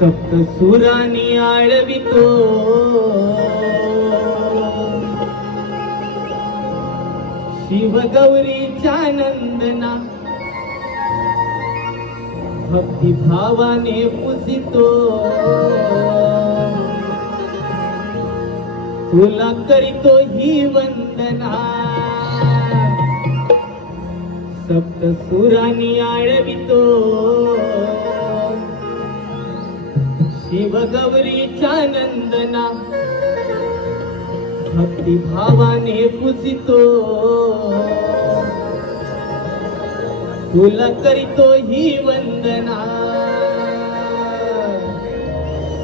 सप्त सुरानी आळवितो. शिव गौरीच्या नंदना भक्तिभावाने पुजितो. तुला करीतो ही वंदना. सप्त सुरानी आळवितो. शिव गौरीच्या नंदना. भक्ती भावाने पुजितो. तुला करीतो ही वंदना.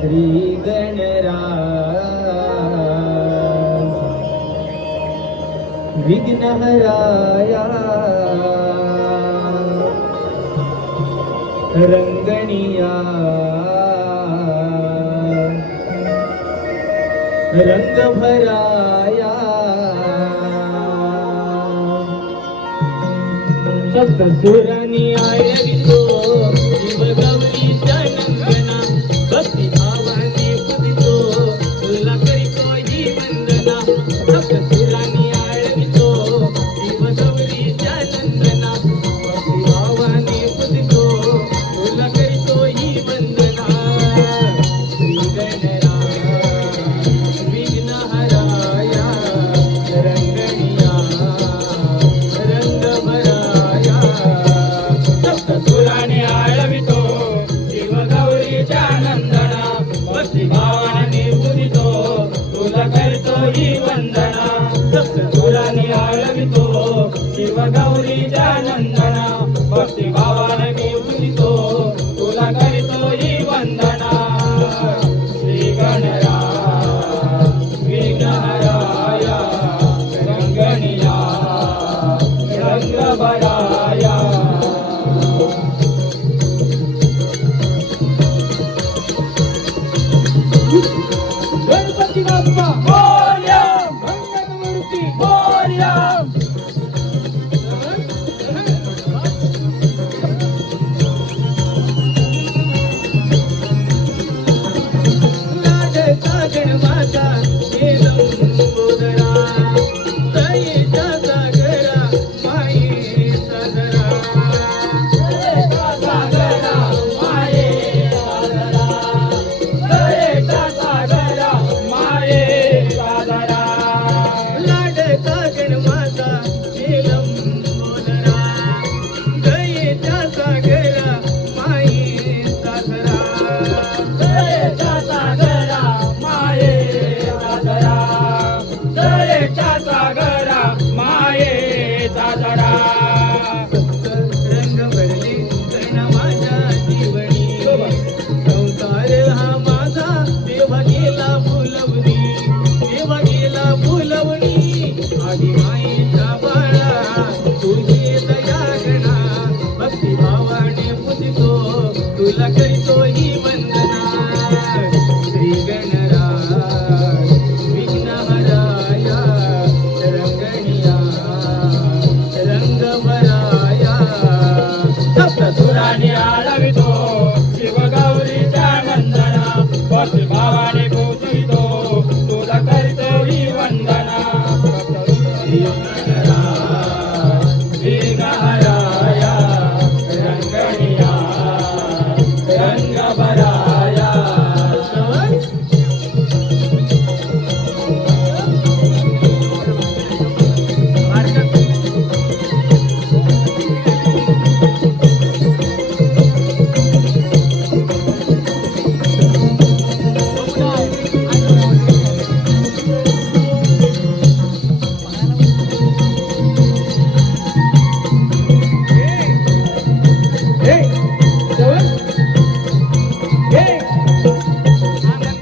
श्री गणरा विघ्नहराया. रंगणिया रंग भराया सप्त सुरानी आयवितो सप्त सुराने आळवितो शिव गौरीच्या नंदना भक्ती भावाने पूजितो तुला करतो ही वंदना. श्री गणराज विघ्नहराया रंगणिया रंगभराया. गणपती बाप्पा! तुला करीतो ही वंदना